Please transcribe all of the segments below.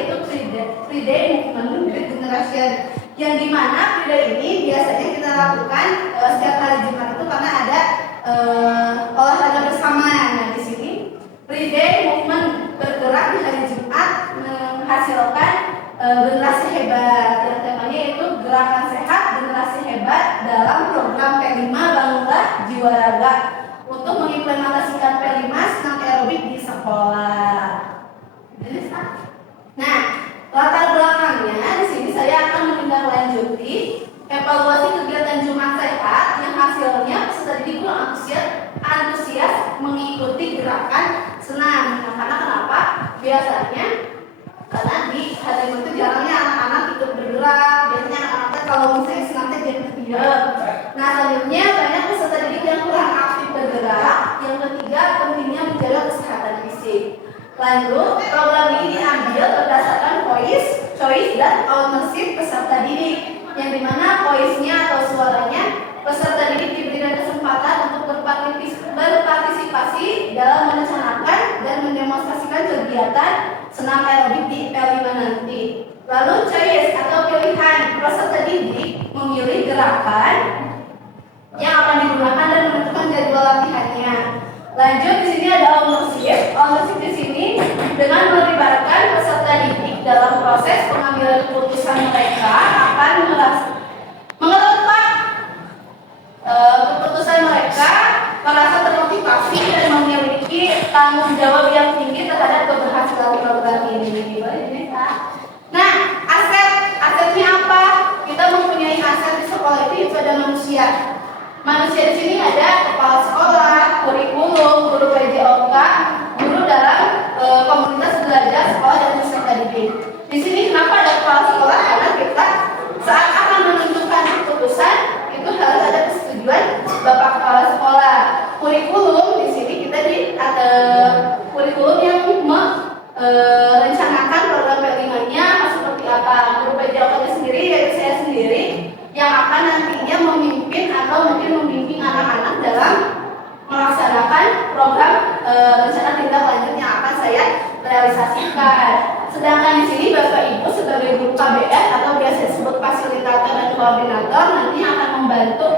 yaitu free day movement regeneration, yang dimana free day ini biasanya kita lakukan setiap hari Jumat itu karena ada olahraga bersama. Nah, di sini free day movement bergerak di hari Jumat menghasilkan generasi hebat, yang temanya yaitu gerakan sehat generasi hebat dalam program P5 Bangunlah Jiwa Raga untuk mengimplementasikan P5 senam aerobik di sekolah. Nah, latar belakangnya di sini saya akan menindaklanjuti evaluasi kegiatan Jumat Sehat yang hasilnya peserta didik antusias mengikuti gerakan senam. Nah, karena kenapa? Biasanya karena di hari itu jarangnya anak-anak ikut bergerak. Biasanya anak-anak kalau misalnya senam jadi diam. Nah, selanjutnya banyak peserta didik yang kurang aktif bergerak. Yang ketiga, pentingnya menjaga kesehatan fisik. Lalu, program ini diambil berdasarkan choice dan ownership peserta didik, yang dimana voice-nya atau suaranya peserta didik diberikan kesempatan untuk berpartisipasi dalam merencanakan dan mendemonstrasikan kegiatan senam aerobik di P5 nanti. Lalu choice atau pilihan, peserta didik memilih gerakan yang akan digunakan dan menentukan jadwal latihannya. Lanjut, di sini ada ownership. Ownership di sini dengan melibatkan peserta didik dalam proses pengambilan keputusan mereka akan menurut Pak keputusan mereka merasa termotivasi dan memiliki tanggung jawab yang tinggi terhadap keberhasilan program ini. Nah, asetnya apa? Kita mempunyai aset di sekolah itu ada manusia. Manusia di sini ada kepala sekolah, kurikulum, guru PJOK, guru dalam komunitas belajar sekolah dan peserta didik. Di sini kenapa ada kepala sekolah? Karena kita saat akan menentukan keputusan itu harus ada persetujuan Bapak Kepala Sekolah. Kurikulum di sini kita kurikulum yang merencanakan program P5-nya seperti apa. Guru PJOK-nya sendiri yaitu saya sendiri yang akan nantinya memimpin atau mungkin membimbing anak-anak dalam melaksanakan program rencana tindak lanjut yang akan saya realisasikan. Sedangkan di sini Bapak Ibu sebagai guru KBR atau biasa disebut fasilitator dan koordinator nanti akan membantu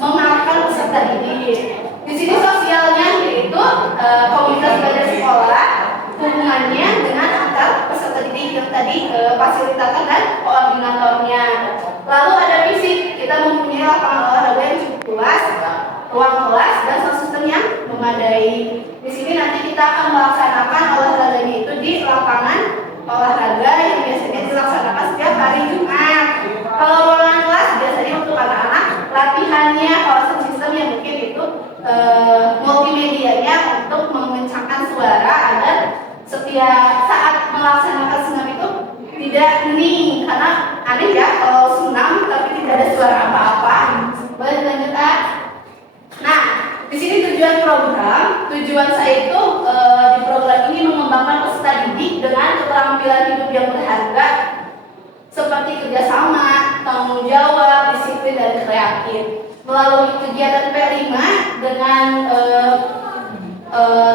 mengarahkan peserta didik. Di sini sosialnya yaitu komunitas belajar sekolah, hubungannya dengan antar peserta didik yang tadi fasilitator dan koordinatornya. Lalu ada fisik, kita mempunyai lapangan olahraga yang cukup luas, ruang kelas dan sound system yang memadai. Di sini nanti kita akan melaksanakan olahraganya itu di lapangan olahraga yang biasanya dilaksanakan setiap hari Jumat. Kalau ruangan kelas biasanya untuk anak-anak latihannya kalau sound system yang mungkin itu multimedianya untuk mengencangkan suara agar setiap saat melaksanakan senam itu tidak hening, karena aneh ya kalau senam tapi tidak ada suara apa-apa. Boleh lanjut ah? Nah, di sini tujuan saya itu di program ini mengembangkan peserta didik dengan keterampilan hidup yang berharga seperti kerjasama, tanggung jawab, disiplin dan kreatif. Melalui kegiatan P5 dengan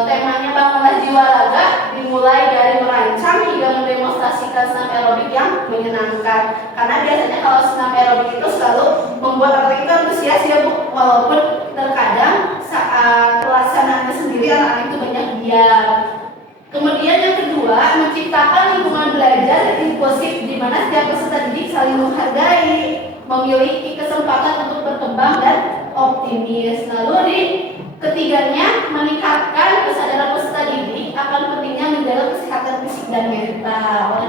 temanya Bangunlah Jiwa Raga, dimulai dari merancang hingga mendemonstrasikan senam aerobik yang menyenangkan. Karena biasanya kalau senam aerobik itu selalu membuat anak itu antusias ya Bu, walaupun terkadang saat pelaksanaannya sendiri anak-anak itu banyak diam. Kemudian yang kedua, menciptakan lingkungan belajar yang inklusif di mana setiap peserta didik saling menghargai, memiliki kesempatan untuk berkembang dan optimis. Lalu di ketiganya, meningkatkan kesadaran peserta didik akan pentingnya menjaga kesehatan fisik dan mental.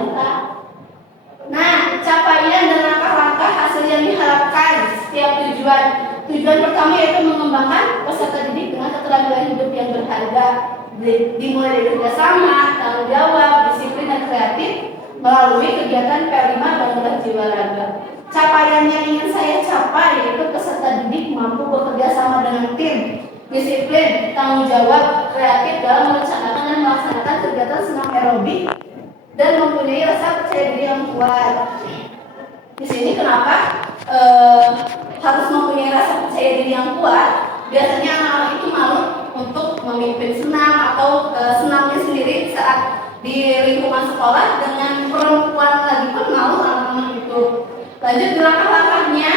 Nah, capaian dan langkah-langkah hasil yang diharapkan setiap tujuan. Tujuan pertama yaitu mengembangkan peserta didik dengan keterampilan hidup yang berharga, dimulai dari kerjasama, tanggung jawab, disiplin dan kreatif melalui kegiatan P5 Bangunlah Jiwa Raga. Capaian yang ingin saya capai yaitu peserta didik mampu bekerja sama dengan tim, disiplin, tanggung jawab, kreatif dalam merencanakan dan melaksanakan kegiatan senam aerobik dan mempunyai rasa percaya diri yang kuat. Di sini kenapa harus mempunyai rasa percaya diri yang kuat? Biasanya anak-anak itu malu untuk memimpin senam atau senamnya sendiri saat di lingkungan sekolah dengan perempuan lagi pun malu anak-anak itu. Lanjut di langkah-langkahnya,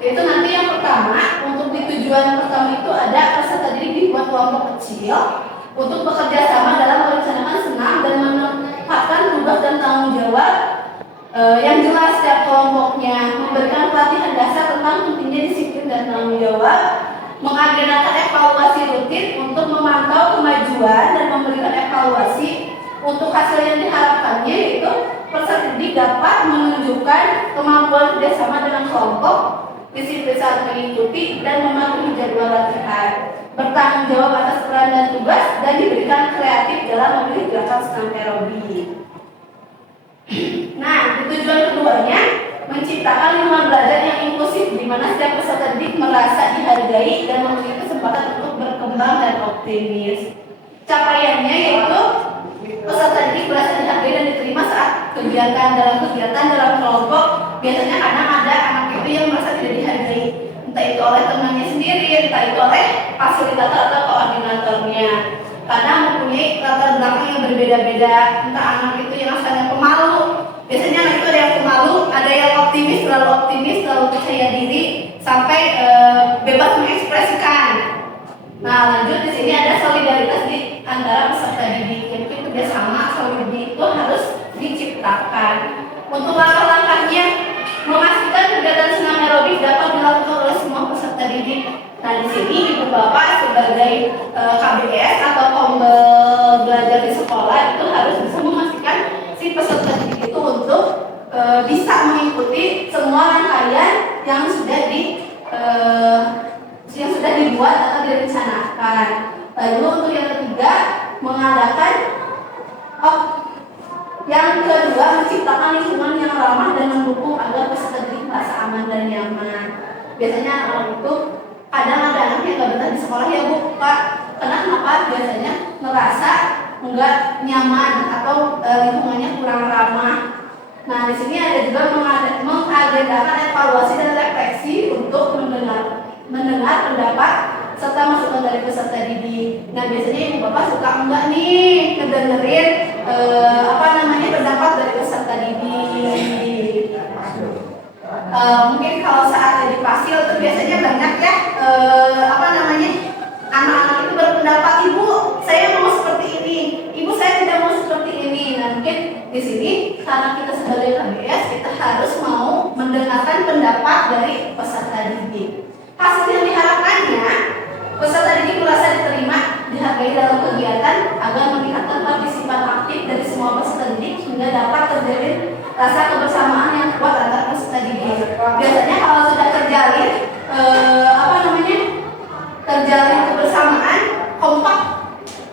yaitu nanti yang pertama untuk di tujuan pertama itu ada peserta didik dibuat kelompok kecil untuk bekerja sama dalam merencanakan senam dan menempatkan tugas dan tanggung jawab yang jelas setiap kelompoknya, memberikan pelatihan dasar tentang pentingnya disiplin dan tanggung jawab, mengagendakan evaluasi rutin untuk memantau kemajuan dan memberikan evaluasi untuk hasil yang diharapkannya, yaitu peserta didik dapat menunjukkan kemampuan kerjasama dengan kelompok, disiplin saat mengikuti dan mematuhi jadwal latihan, bertanggung jawab atas peran dan tugas, dan diberikan kreatif dalam memilih gerakan senam aerobik. Nah, tujuan keduanya menciptakan lingkungan belajar yang inklusif di mana setiap peserta didik merasa dihargai dan memiliki kesempatan untuk berkembang dan optimis. Capaiannya yaitu peserta didik merasa dihargai dan diterima saat kegiatan dalam kelompok. Biasanya kadang ada anak itu yang merasa tidak dihargai, entah itu oleh temannya sendiri, entah itu oleh fasilitator atau koordinatornya. Kadang mempunyai latar belakang yang berbeda-beda, entah anak itu yang asalnya pemalu. Biasanya anak itu ada yang pemalu, ada yang optimis, terlalu percaya diri, sampai bebas mengekspresikan. Nah, lanjut di sini ada solidaritas di antara peserta didik. Mungkin kerjasama solidaritas itu harus diciptakan. Untuk langkah-langkahnya, memastikan kegiatan senam aerobik dapat dilakukan oleh semua peserta didik. Nah, di sini ibu bapak sebagai KBS atau kombel belajar di sekolah itu harus bisa memastikan si peserta didik itu untuk bisa mengikuti semua rangkaian yang sudah dibuat atau direncanakan. Lalu untuk yang ketiga, yang kedua, menciptakan lingkungan yang ramah dan mendukung agar peserta didik merasa aman dan nyaman. Biasanya anak itu kadang ada anak yang nggak betah di sekolah, ya Bu, Pak. Kenapa? Biasanya merasa nggak nyaman atau lingkungannya kurang ramah. Nah, di sini ada juga mengagendakan evaluasi dan refleksi untuk mendengar pendapat serta masukan dari peserta didik. Nah, biasanya ibu bapak suka enggak nih ngedengerin pendapat dari peserta didik. Mungkin kalau saat di Pasil itu biasanya banyak ya anak-anak itu berpendapat, ibu saya mau seperti ini, ibu saya tidak mau seperti ini. Nah, mungkin di sini karena kita sebagai KBS kita harus mau mendengarkan pendapat dari peserta didik. Hasil yang diharapkannya peserta didik merasa diterima, dihargai dalam kegiatan agar meningkatkan partisipan aktif dari semua peserta didik hingga dapat terjalin rasa kebersamaan yang kuat antara peserta didik. Biasanya kalau sudah terjalin terjalin kebersamaan, kompak.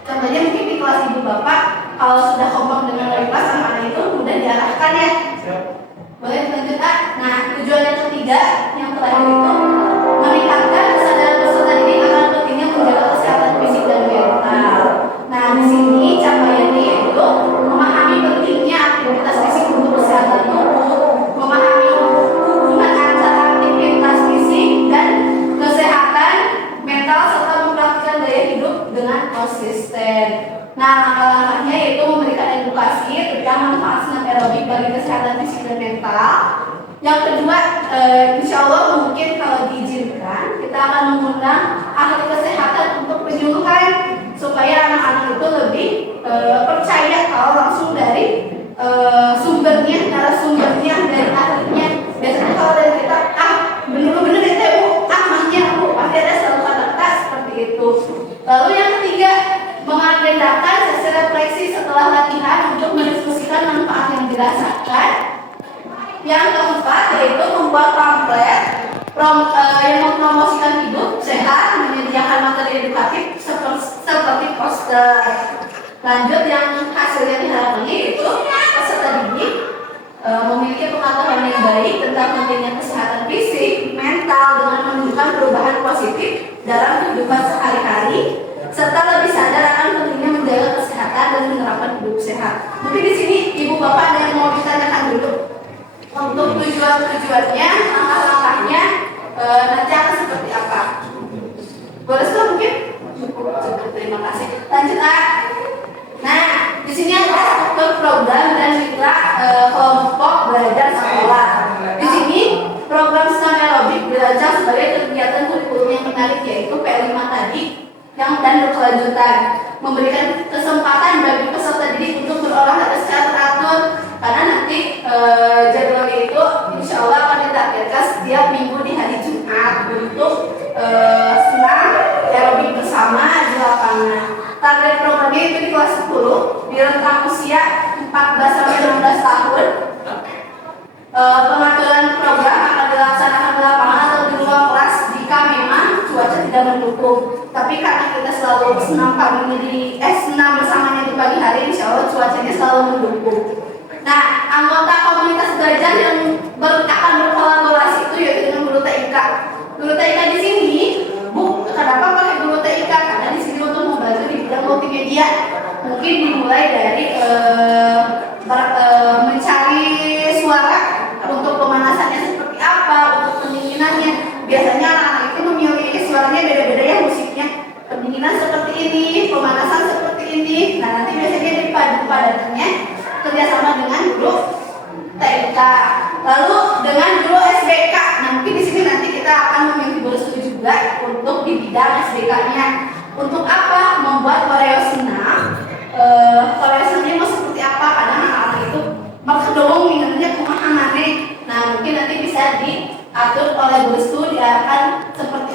Contohnya mungkin di kelas ibu bapak, kalau sudah kompak dengan wali kelas, anak itu mudah diarahkan ya. Boleh lanjut Kak. Nah, tujuan yang ketiga yang terakhir itu meningkatkan kesadaran peserta didik akan pentingnya menjaga kesehatan fisik dan mental. Nah, di sini capaiannya yaitu memahami pentingnya aktivitas fisik untuk kesehatan tubuh, memahami hubungan antara aktivitas fisik dan kesehatan mental serta mempraktikkan gaya hidup dengan konsisten. Nah, langkah-langkahnya yaitu memberikan edukasi tentang manfaat senam aerobik bagi kesehatan fisik dan mental. Yang kedua, insya Allah mungkin kalau diizinkan kita akan mengundang ahli kesehatan untuk penyuluhan supaya anak-anak itu lebih percaya kalau langsung dari narasumbernya dari ahlinya. Biasanya kalau dari kita bener-bener itu Bu, mahnya Bu, pasti ada selalu kata-kata seperti itu. Lalu yang ketiga, mengagendakan sesi refleksi setelah latihan untuk mendiskusikan manfaat yang dirasakan. Yang keempat yaitu membuat pamflet yang mempromosikan hidup sehat, menyediakan materi edukatif seperti poster. Lanjut yang hasilnya diharapkannya yaitu peserta didik memiliki pengetahuan yang baik tentang pentingnya kesehatan fisik, mental dengan menunjukkan perubahan positif dalam kehidupan sehari-hari, serta lebih sadar akan pentingnya menjaga kesehatan dan menerapkan hidup sehat. Mungkin di sini ibu bapak ada yang mau ditanyakan dulu untuk tujuannya, langkah-langkahnya nanti akan seperti apa? Boleh mungkin? Cukup, terima kasih. Lanjut Nah, di sini ada struktur program dan mitra kelompok belajar sekolah. Di sini program senam aerobik dirancang sebagai kegiatan kurikulum yang menarik, yaitu P5 tadi yang dan berkelanjutan, memberikan kesempatan bagi peserta didik untuk berolahraga secara teratur, karena nanti jadwalnya itu insya Allah akan ditargetkan setiap minggu di hari Jumat untuk senam aerobik bersama di lapangan. Target programnya itu di kelas 10 di rentang usia 14 sampai 16 tahun. Pengaturan program akan dilaksanakan di lapangan atau di ruang kelas jika memang cuaca tidak mendukung. Tapi karena kita selalu senam bersamanya di pagi hari, insya Allah cuacanya selalu mendukung. Nah, anggota komunitas belajar yang akan berkolaborasi itu yaitu dengan guru TIK. Guru TIK di sini, Bu, kenapa pakai guru TIK? Karena di sini untuk membantu di bidang multimedia. Mungkin dimulai dari mencari suara untuk pemanasannya seperti apa, untuk pendinginannya. Biasanya anak-anak itu memilih suaranya beda-beda ya musiknya. Pendinginan seperti ini, pemanasan seperti ini. Nah, nanti biasanya dipadu-padannya kerjasama dengan guru TIK. Lalu dengan guru SBK. Nah, mungkin di sini nanti kita akan memilih guru studi juga untuk di bidang SBK-nya. Untuk apa? Membuat koreo senam. Koreo senamnya mau seperti apa? Karena anak-anak itu berkedong ingatnya kumaha maneh. Nah, mungkin nanti bisa diatur oleh guru studi akan seperti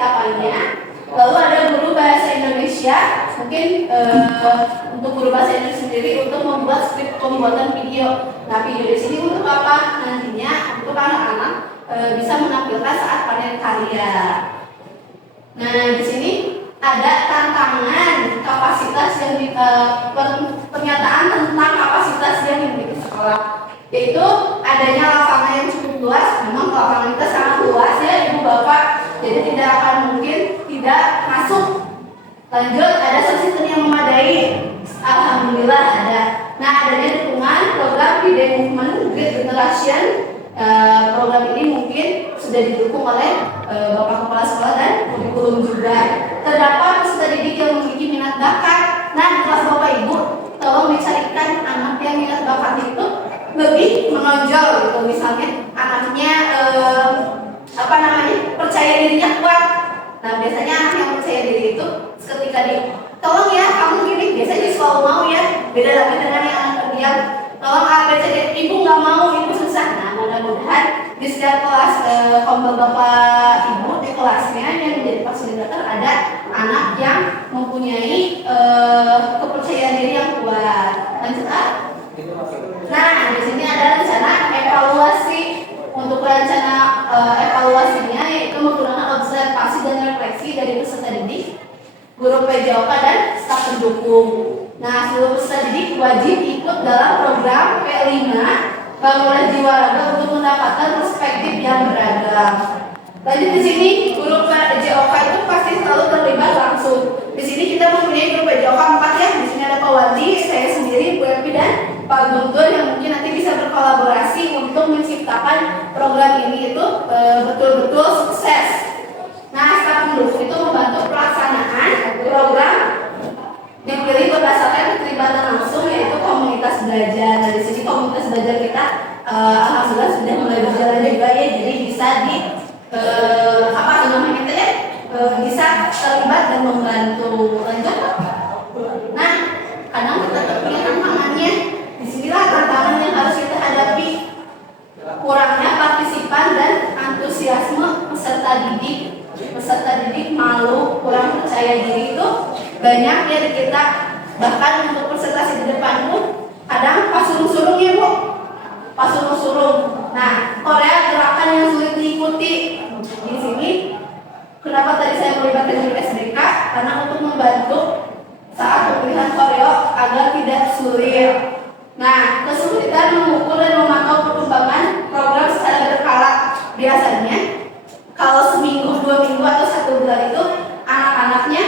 apanya. Lalu ada guru bahasa Indonesia, mungkin untuk guru bahasa Indonesia sendiri untuk membuat skrip pembuatan video. Nah, video di sini untuk apa? Nantinya untuk anak-anak bisa menampilkan saat panen karya. Nah, di sini ada tantangan kapasitas yang pernyataan tentang kapasitas yang dimiliki sekolah, yaitu adanya lapangan yang cukup luas. Memang lapangan kita sangat luas ya, Ibu Bapak, jadi tidak akan mungkin tidak masuk. Lanjut, ada subsisten yang memadai, alhamdulillah ada. Nah, adanya dukungan program Feeding Movement Great Generation. Program ini mungkin sudah didukung oleh Bapak Kepala Sekolah dan kurikulum juga. Terdapat peserta didik yang memiliki minat bakat. Nah, di kelas Bapak Ibu, tolong dicarikan anak yang minat bakat itu lebih menonjol gitu. Misalnya anaknya percaya dirinya kuat. Nah, biasanya anak yang percaya diri itu ketika tolong ya kamu gini, biasanya selalu mau ya. Beda lagi dengan yang anak terdiam. Tolong ABCD, ibu nggak mau, ibu susah. Nah, mudah-mudahan di setiap kelas Bapak Ibu di kelasnya yang menjadi fasilitator ada anak yang mempunyai kepercayaan diri yang kuat. Lanjut. Nah, di sini ada rencana evaluasi. Untuk rencana evaluasinya yaitu menggunakan observasi dan refleksi dari peserta didik, guru PJOK dan staf pendukung. Nah, seluruh peserta didik wajib ikut dalam program P5 Bangunan Jiwa Raga untuk mendapatkan perspektif yang beragam. Lanjut di sini guru PJOK itu pasti selalu terlibat langsung. Di sini kita mempunyai guru PJOK 4 ya. Di sini ada Pak Wandi, saya sendiri, Bu Epi dan Pak Guntur yang mungkin nanti bisa berkolaborasi untuk menciptakan program ini itu betul-betul sukses. Nah, staf pendukung itu membantu pelaksanaan program dipilih berdasarkan keterlibatan langsung yaitu komunitas belajar. Nah, di sini komunitas belajar kita alhamdulillah sudah mulai berjalan juga ya, jadi bisa bisa terlibat dan membantu. Lanjut. Nah, kadang kita punya tantangannya. Disinilah tantangan yang harus kita hadapi. Kurangnya partisipan dan antusiasme peserta didik. Peserta didik malu, kurang percaya diri itu banyak ya di kita. Bahkan untuk presentasi di depan pun kadang pas suruh-suruh ya Bu, pas suruh-suruh. Nah, Korea gerakan yang sulit diikuti. Di sini kenapa tadi saya melibatkan guru SBK? Karena untuk membantu saat pemilihan koreo agar tidak sulit. Nah, kesulitan mengukur dan memantau perkembangan program secara berkala. Biasanya kalau seminggu, 2 minggu atau 1 bulan itu anak-anaknya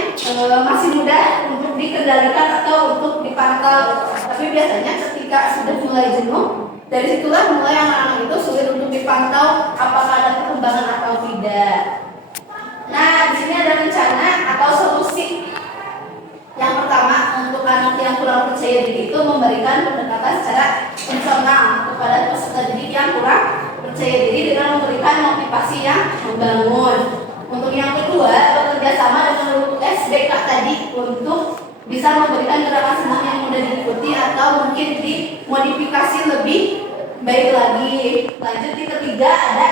masih mudah untuk dikendalikan atau untuk dipantau. Tapi biasanya ketika sudah mulai jenuh, dari situlah mulai anak-anak itu sulit untuk dipantau apakah ada perkembangan atau tidak. Nah, di sini ada rencana atau solusi. Yang pertama, untuk anak yang kurang percaya diri itu memberikan pendekatan secara personal kepada peserta didik yang kurang percaya diri dengan memberikan motivasi yang membangun. Untuk yang kedua, bekerja sama dengan guru SBK tadi untuk bisa memberikan gerakan senam yang mudah diikuti atau mungkin dimodifikasi lebih baik lagi. Lanjut di ketiga ada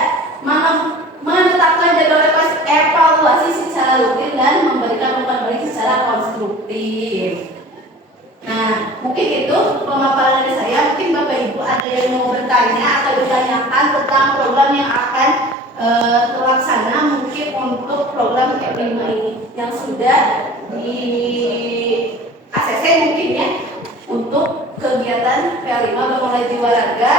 menetapkan jadwal evaluasi secara rutin dan memberikan umpan balik secara konstruktif. Nah, mungkin itu pemaparan dari saya. Mungkin Bapak Ibu ada yang mau bertanya atau ditanyakan tentang program yang akan terlaksana mungkin untuk program P5 ini yang sudah di ACC mungkin ya, untuk kegiatan P5 Memulai Jiwa Raga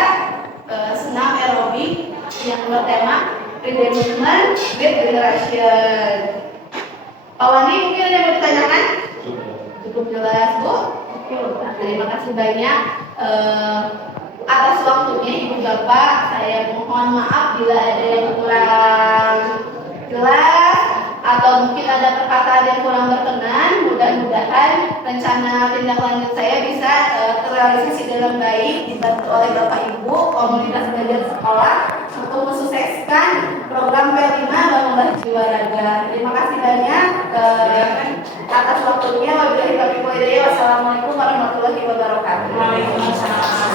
senam aerobik yang bertema Redemption with Generation. Pak Wandi mungkin ada yang mau ditanyakan? Cukup jelas Bu. Terima kasih banyak atas waktunya Ibu Bapak. Saya mohon maaf bila ada yang kurang jelas atau mungkin ada perkataan yang kurang berkenan. Mudah-mudahan rencana tindak lanjut saya bisa terrealisasi dengan baik, dibantu oleh Bapak Ibu komunitas belajar sekolah untuk mensukseskan program P5 Bangunlah Jiwa Raga. Terima kasih banyak atas waktunya. Wabillahi taufiq wal hidayah. Wassalamualaikum warahmatullahi wabarakatuh. Waalaikumsalam.